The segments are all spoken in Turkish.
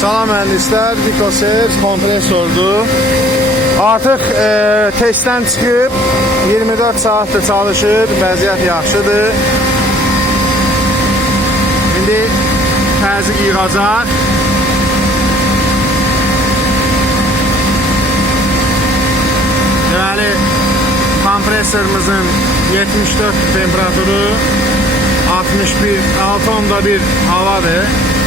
Salam mühendisler, Vikosers kompresordur. Artıq e, testdən çıxıb 24 saatdır çalışır, vəziyyət yaxşıdır. İndi təzyiq yığacaq. Deməli, kompresorumuzun 74 temperaturu 61, 6.1 havadır.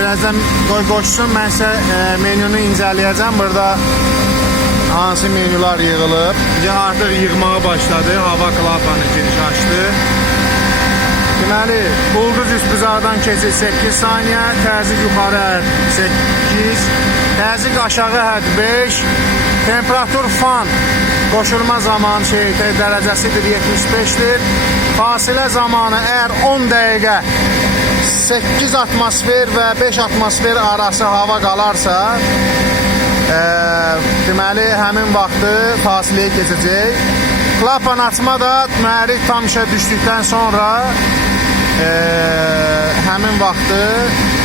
Birazdan qoy qoşsun, mən sizə e, menunu incələyəcəm. Burada hansı menyular yığılıb. İndi artıq yığmağa başladı. Hava klapanı giriş açdı. Deməli, ulduz üstbüzardan keçir 8 saniyə, təzyiq yuxarı hədd 8, təzyiq aşağı hədd 5, temperatur fan qoşulma zamanı şey dərəcəsidir 75-dir. Fasilə zamanı əgər 10 dəqiqə 8 atmosfer və 5 atmosfer arası hava qalarsa, e, deməli həmin vaxtı fasiləyə keçəcək. Klapan açma da mühərrik tam işə düşdükdən sonra e, həmin vaxtı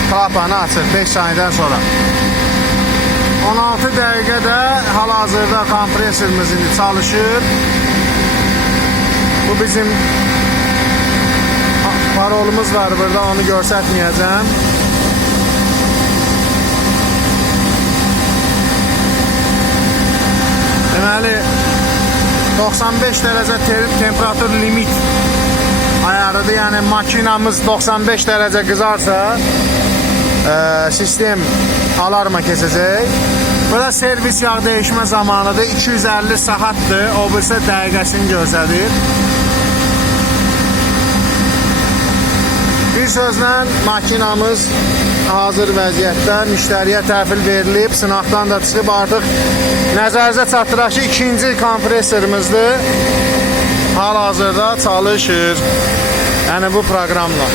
klapanı açır 5 saniyədən sonra. 16 dəqiqədə hal-hazırda kompresorumuz indi çalışır. Bu bizim parolumuz var burada onu göstərməyəcəm. Deməli 95 dərəcə te- temperatur limit ayarıdır. Yəni makinamız 95 dərəcə qızarsa e, sistem alarma keçəcək. Burada servis yağ dəyişmə zamanıdır. 250 saatdır. O birisi dəqiqəsini göstərir. Bir sözlə makinamız hazır vəziyyətdə müştəriyə təhvil verilib, sınaqdan da çıxıb artıq nəzərinizə çatdıraq ki, ikinci kompresorumuzdur. Hal-hazırda çalışır. Yəni bu proqramla.